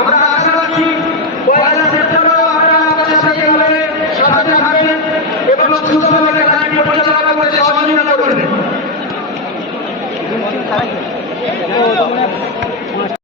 আমরা আশা রাখছি ১ সেপ্টেম্বর আমাদের সাথে সাথে থাকবেন এবং সুস্থভাবে খেলাটি পরিচালনা করতে সহযোগিতা করবেন।